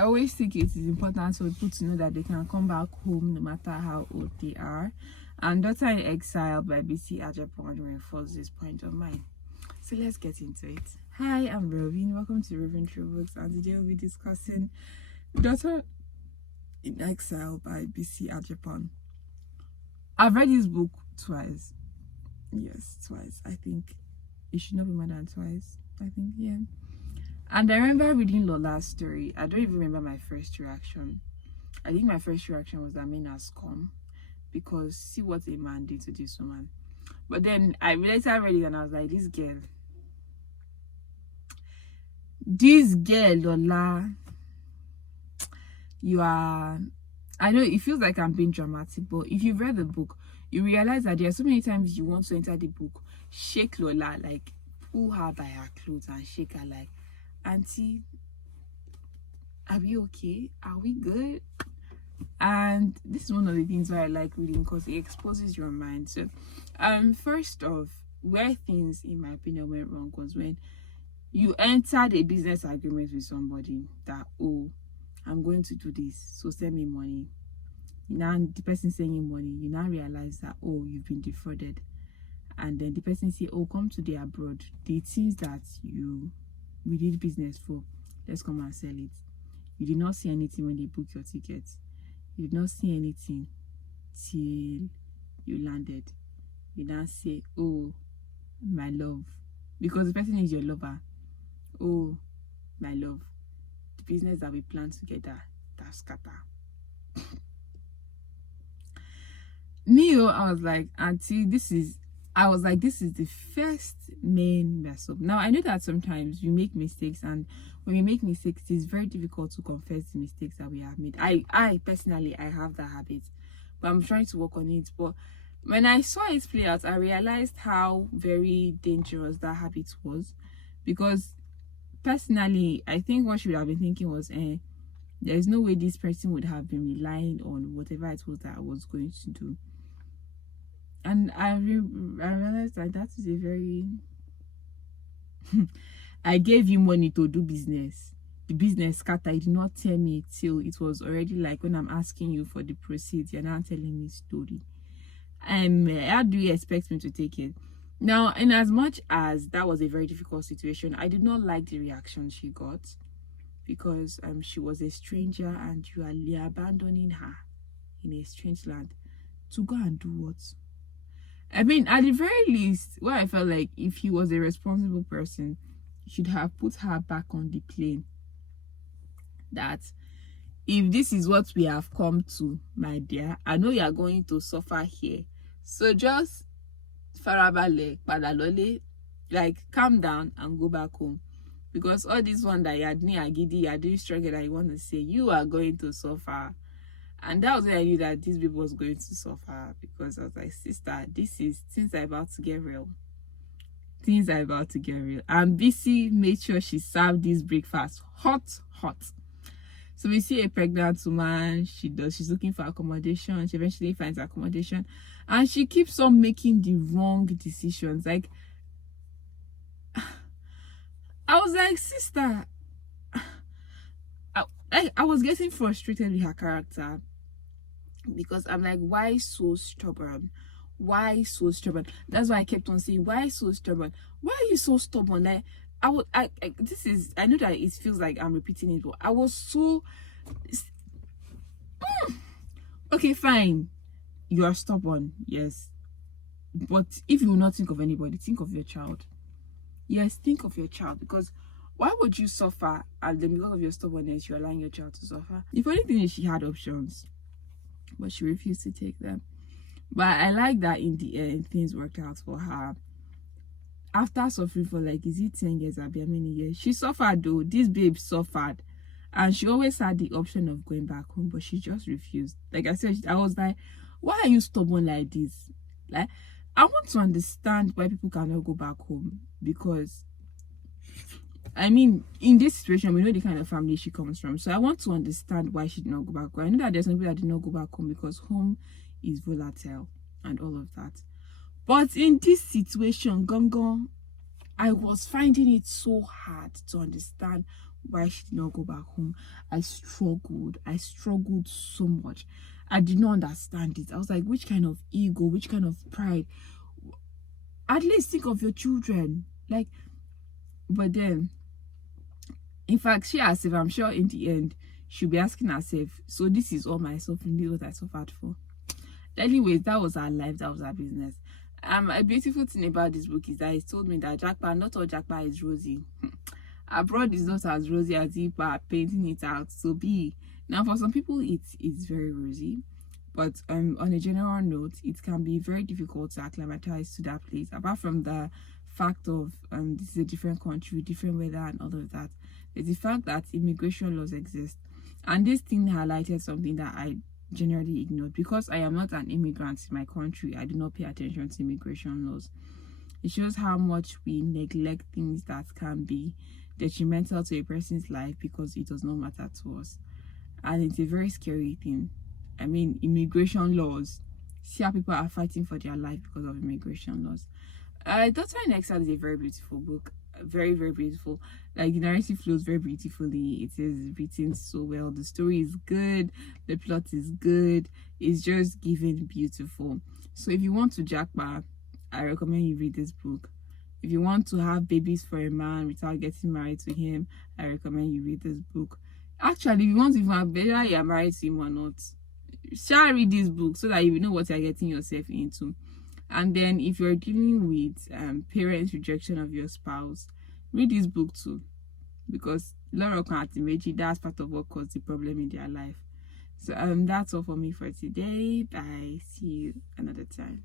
I always think it is important for people to know that they can come back home no matter how old they are. And Daughter in Exile by Bisi Adjapon reinforces this point of mine. So let's get into it. Hi, I'm Roving. Welcome to Roving Through Books, and today we'll be discussing Daughter in Exile by Bisi Adjapon. I've read this book twice. Yes, twice. I think it should not be more than twice. I think, yeah. And I remember reading Lola's story. I don't even remember my first reaction. I think my first reaction was that men has come, because see what a man did to this woman. But then I later read it and I was like, this girl, Lola, you are, I know it feels like I'm being dramatic, but if you've read the book, you realize that there are so many times you want to enter the book, shake Lola, like pull her by her clothes and shake her like, Auntie, are we okay? Are we good? And this is one of the things why I like reading, because it exposes your mind. So first off, where things in my opinion went wrong was when you entered a business agreement with somebody that, oh, I'm going to do this, so send me money. Now the person sending you money, you now realize that, oh, you've been defrauded. And then the person say, oh, come to the abroad, the things that we did business for, let's come and sell it. You did not see anything when they booked your tickets. You did not see anything till you landed. You now say, oh, my love, because the person is your lover. Oh, my love, the business that we planned together, that's scatter. I was like, Auntie, this is the first main mess up. Now, I know that sometimes we make mistakes, and when we make mistakes, it's very difficult to confess the mistakes that we have made. I personally, I have that habit, but I'm trying to work on it. But when I saw it play out, I realized how very dangerous that habit was, because personally, I think what she would have been thinking was, there is no way this person would have been relying on whatever it was that I was going to do. And I realized that is a very I gave you money to do business. The business scatter. You did not tell me till it was already like when I'm asking you for the proceeds, you're now telling me story. How do you expect me to take it? Now, in as much as that was a very difficult situation, I did not like the reaction she got, because she was a stranger and you are abandoning her in a strange land to go and do what? I mean, at the very least, what I felt like, if he was a responsible person, he should have put her back on the plane. That if this is what we have come to, my dear, I know you are going to suffer here. So just farabale, padalole, like calm down and go back home. Because all this one that you are doing agidi, you are doing struggle that you want to say, you are going to suffer. And that was when I knew that this baby was going to suffer, because I was like, sister, things are about to get real. Things are about to get real. And Bisi made sure she served this breakfast hot. So we see a pregnant woman, she's looking for accommodation. She eventually finds accommodation, and she keeps on making the wrong decisions. Like, I was like, sister, I was getting frustrated with her character, because I'm like, why so stubborn? Why so stubborn? That's why I kept on saying, why so stubborn? Why are you so stubborn? Like, I know that it feels like I'm repeating it, but I was so okay, fine, you are stubborn, yes, but if you will not think of anybody, think of your child. Yes, think of your child, because why would you suffer, and then because of your stubbornness you're allowing your child to suffer? The funny thing is, she had options, but she refused to take them. But I like that in the end things worked out for her. After suffering for like, is it 10 years or how many years, she suffered though. This babe suffered, and she always had the option of going back home, but she just refused. Like I said, I was like, why are you stubborn like this? Like, I want to understand why people cannot go back home, because I mean, in this situation, we know the kind of family she comes from. So I want to understand why she did not go back home. I know that there's some people that did not go back home because home is volatile and all of that. But in this situation, I was finding it so hard to understand why she did not go back home. I struggled so much. I did not understand it. I was like, which kind of ego, which kind of pride? At least think of your children. Like, but then, in fact, she herself, I'm sure in the end, she'll be asking herself, so this is all my suffering, this is what I suffered for. Anyways, that was her life, that was her business. A beautiful thing about this book is that it told me that japa, not all japa is rosy. Abroad is not as rosy as if are painting it out to be. Now, for some people, it's very rosy, but on a general note, it can be very difficult to acclimatize to that place. Apart from the fact of this is a different country, different weather, and all of that, there's the fact that immigration laws exist, and this thing highlighted something that I generally ignored. Because I am not an immigrant in my country, I do not pay attention to immigration laws. It shows how much we neglect things that can be detrimental to a person's life because it does not matter to us. And it's a very scary thing. I mean, immigration laws. See how people are fighting for their life because of immigration laws. Daughter in Exile is a very beautiful book. Very, very beautiful. Like, the narrative flows very beautifully. It is written so well. The story is good. The plot is good. It's just given beautiful. So if you want to japa, I recommend you read this book. If you want to have babies for a man without getting married to him, I recommend you read this book. Actually, if you want to even have whether you're married to him or not, shall read this book so that you know what you're getting yourself into. And then if you're dealing with parents' rejection of your spouse, read this book too, because Laura can't imagine that's part of what caused the problem in their life. So that's all for me for today. Bye. See you another time.